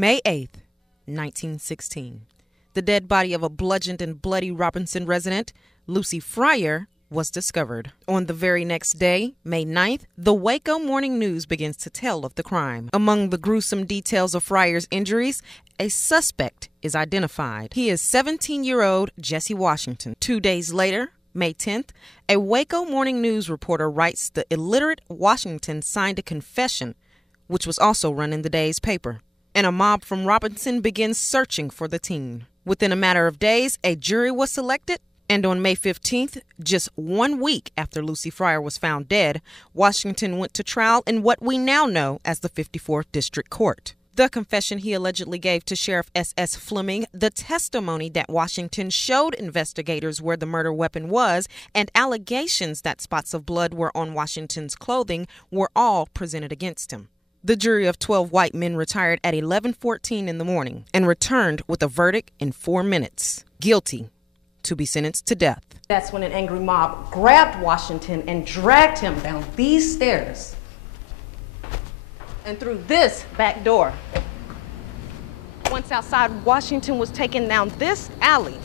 May 8th, 1916. The dead body of a bludgeoned and bloody Robinson resident, Lucy Fryer, was discovered. On the very next day, May 9th, the Waco Morning News begins to tell of the crime. Among the gruesome details of Fryer's injuries, a suspect is identified. He is 17-year-old Jesse Washington. 2 days later, May 10th, a Waco Morning News reporter writes the illiterate Washington signed a confession, which was also run in the day's paper. And a mob from Robinson begins searching for the teen. Within a matter of days, a jury was selected, and on May 15th, just 1 week after Lucy Fryer was found dead, Washington went to trial in what we now know as the 54th District Court. The confession he allegedly gave to Sheriff S.S. Fleming, the testimony that Washington showed investigators where the murder weapon was, and allegations that spots of blood were on Washington's clothing were all presented against him. The jury of 12 white men retired at 11:14 in the morning and returned with a verdict in 4 minutes. Guilty, to be sentenced to death. That's when an angry mob grabbed Washington and dragged him down these stairs and through this back door. Once outside, Washington was taken down this alley,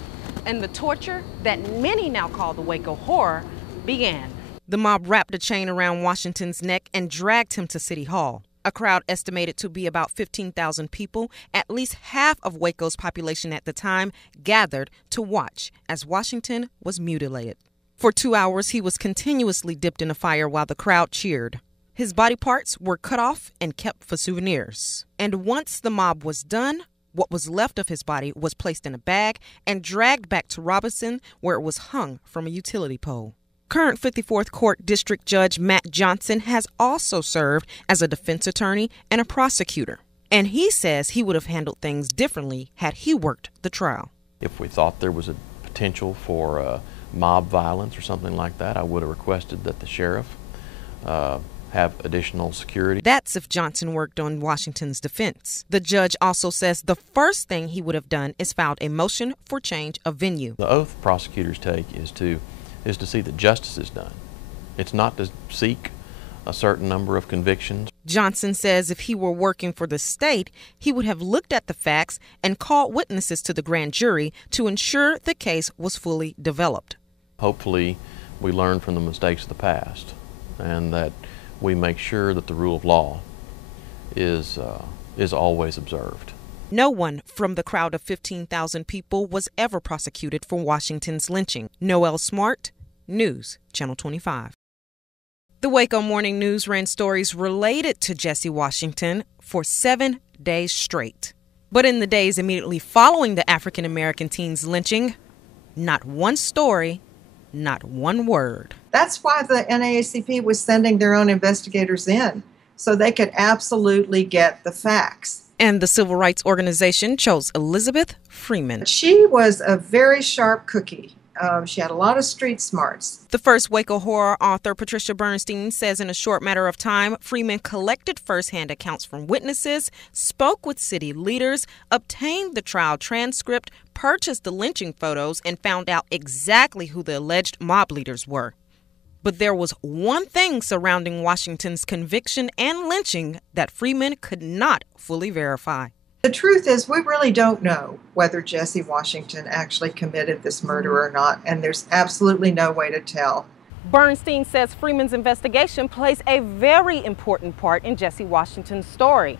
and the torture that many now call the Waco Horror began. The mob wrapped a chain around Washington's neck and dragged him to City Hall. A crowd estimated to be about 15,000 people, at least half of Waco's population at the time, gathered to watch as Washington was mutilated. For 2 hours, he was continuously dipped in a fire while the crowd cheered. His body parts were cut off and kept for souvenirs. And once the mob was done, what was left of his body was placed in a bag and dragged back to Robinson, where it was hung from a utility pole. Current 54th Court District Judge Matt Johnson has also served as a defense attorney and a prosecutor. And he says he would have handled things differently had he worked the trial. If we thought there was a potential for mob violence or something like that, I would have requested that the sheriff have additional security. That's if Johnson worked on Washington's defense. The judge also says the first thing he would have done is filed a motion for change of venue. The oath prosecutors take is to see that justice is done. It's not to seek a certain number of convictions. Johnson says if he were working for the state, he would have looked at the facts and called witnesses to the grand jury to ensure the case was fully developed. Hopefully, we learn from the mistakes of the past and that we make sure that the rule of law is always observed. No one from the crowd of 15,000 people was ever prosecuted for Washington's lynching. Noel Smart, News, Channel 25. The Waco Morning News ran stories related to Jesse Washington for 7 days straight. But in the days immediately following the African-American teen's lynching, not one story, not one word. That's why the NAACP was sending their own investigators in, so they could absolutely get the facts. And the civil rights organization chose Elizabeth Freeman. She was a very sharp cookie. She had a lot of street smarts. The first Waco Horror author, Patricia Bernstein, says in a short matter of time, Freeman collected firsthand accounts from witnesses, spoke with city leaders, obtained the trial transcript, purchased the lynching photos, and found out exactly who the alleged mob leaders were. But there was one thing surrounding Washington's conviction and lynching that Freeman could not fully verify. The truth is, we really don't know whether Jesse Washington actually committed this murder or not, and there's absolutely no way to tell. Bernstein says Freeman's investigation plays a very important part in Jesse Washington's story.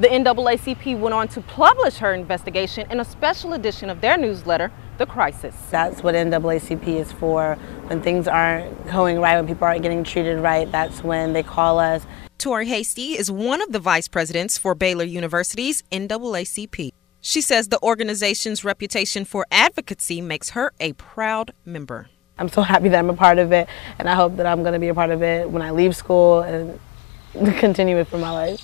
The NAACP went on to publish her investigation in a special edition of their newsletter, The Crisis. That's what NAACP is for. When things aren't going right, when people aren't getting treated right, that's when they call us. Tori Hasty is one of the vice presidents for Baylor University's NAACP. She says the organization's reputation for advocacy makes her a proud member. I'm so happy that I'm a part of it, and I hope that I'm going to be a part of it when I leave school and continue it for my life.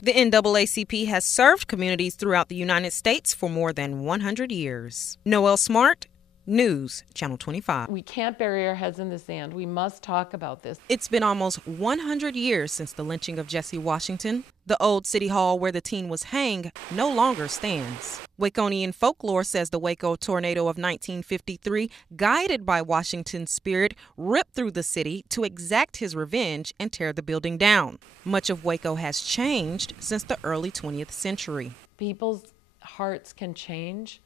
The NAACP has served communities throughout the United States for more than 100 years. Noel Smart, News, Channel 25. We can't bury our heads in the sand. We must talk about this. It's been almost 100 years since the lynching of Jesse Washington. The old city hall where the teen was hanged no longer stands. Waconian folklore says the Waco tornado of 1953, guided by Washington's spirit, ripped through the city to exact his revenge and tear the building down. Much of Waco has changed since the early 20th century. People's hearts can change,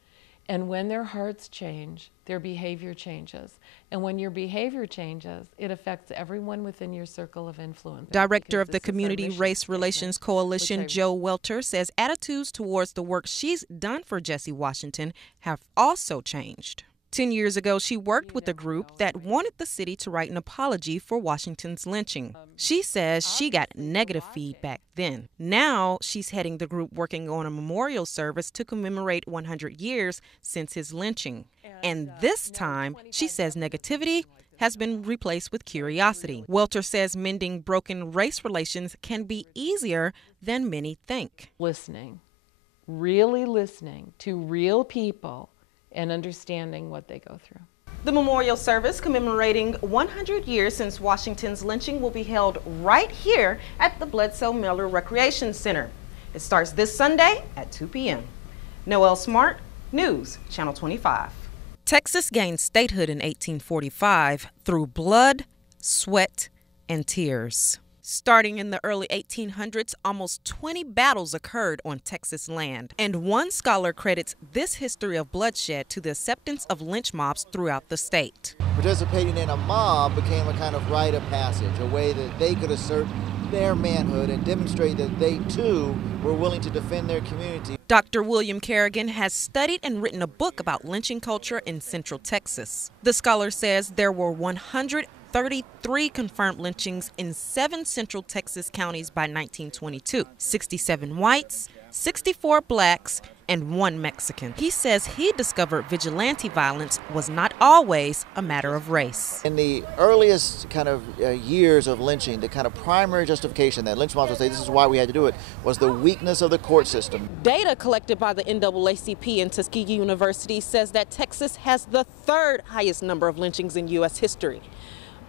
and when their hearts change, their behavior changes. And when your behavior changes, it affects everyone within your circle of influence. Director of the Community Race Relations Coalition, Joe Welter, says attitudes towards the work she's done for Jesse Washington have also changed. 10 years ago, she worked with a group that wanted the city to write an apology for Washington's lynching. She says she got negative feedback then. Now she's heading the group working on a memorial service to commemorate 100 years since his lynching. And this time, she says negativity has been replaced with curiosity. Welter says mending broken race relations can be easier than many think. Listening, really listening to real people and understanding what they go through. The memorial service commemorating 100 years since Washington's lynching will be held right here at the Bledsoe Miller Recreation Center. It starts this Sunday at 2 p.m. Noelle Smart, News, Channel 25. Texas gained statehood in 1845 through blood, sweat, and tears. Starting in the early 1800s, almost 20 battles occurred on Texas land, and one scholar credits this history of bloodshed to the acceptance of lynch mobs throughout the state. Participating in a mob became a kind of rite of passage, a way that they could assert their manhood and demonstrate that they too were willing to defend their community. Dr. William Kerrigan has studied and written a book about lynching culture in Central Texas. The scholar says there were 133 confirmed lynchings in 7 Central Texas counties by 1922, 67 whites, 64 blacks, and 1 Mexican. He says he discovered vigilante violence was not always a matter of race. In the earliest kind of years of lynching, the kind of primary justification that lynch mobs would say this is why we had to do it was the weakness of the court system. Data collected by the NAACP and Tuskegee University says that Texas has the 3rd highest number of lynchings in U.S. history.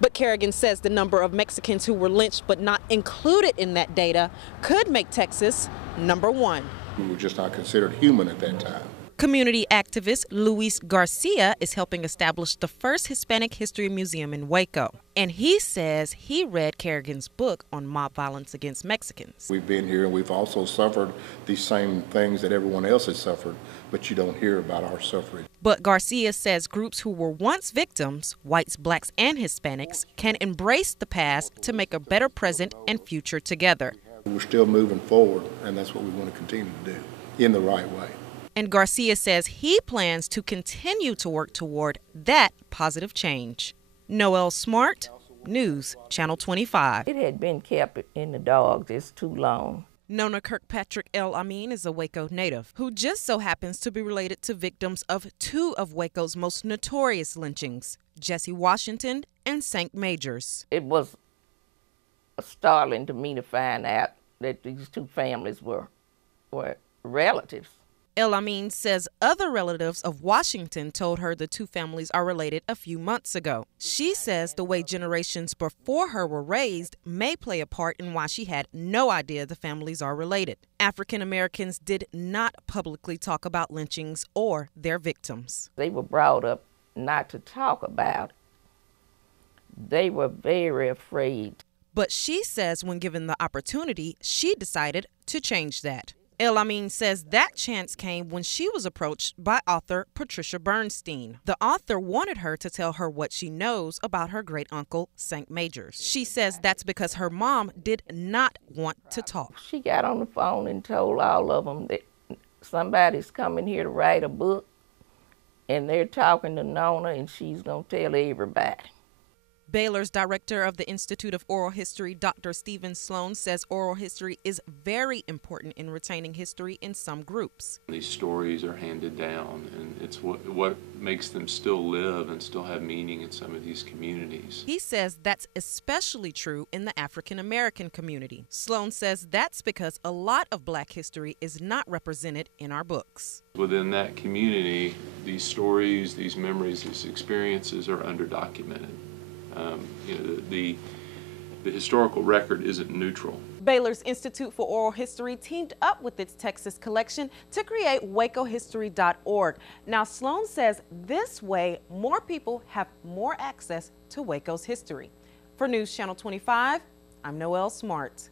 But Kerrigan says the number of Mexicans who were lynched but not included in that data could make Texas number 1. We were just not considered human at that time. Community activist Luis Garcia is helping establish the first Hispanic History Museum in Waco. And he says he read Kerrigan's book on mob violence against Mexicans. We've been here and we've also suffered these same things that everyone else has suffered, but you don't hear about our suffering. But Garcia says groups who were once victims, whites, blacks, and Hispanics, can embrace the past to make a better present and future together. We're still moving forward, and that's what we want to continue to do in the right way. And Garcia says he plans to continue to work toward that positive change. Noelle Smart, News, Channel 25. It had been kept in the dogs just too long. Nona Kirkpatrick El Amin is a Waco native who just so happens to be related to victims of 2 of Waco's most notorious lynchings, Jesse Washington and St. Majors. It was startling to me to find out that these 2 families were relatives. El Amin says other relatives of Washington told her the 2 families are related a few months ago. She says the way generations before her were raised may play a part in why she had no idea the families are related. African Americans did not publicly talk about lynchings or their victims. They were brought up not to talk about it. They were very afraid. But she says when given the opportunity, she decided to change that. El Amin says that chance came when she was approached by author Patricia Bernstein. The author wanted her to tell her what she knows about her great-uncle, St. Majors. She says that's because her mom did not want to talk. She got on the phone and told all of them that somebody's coming here to write a book, and they're talking to Nona, and she's going to tell everybody. Baylor's director of the Institute of Oral History, Dr. Stephen Sloan, says oral history is very important in retaining history in some groups. These stories are handed down, and it's what makes them still live and still have meaning in some of these communities. He says that's especially true in the African American community. Sloan says that's because a lot of black history is not represented in our books. Within that community, these stories, these memories, these experiences are underdocumented. The historical record isn't neutral. Baylor's Institute for Oral History teamed up with its Texas collection to create WacoHistory.org. Now, Sloan says this way more people have more access to Waco's history. For News Channel 25, I'm Noelle Smart.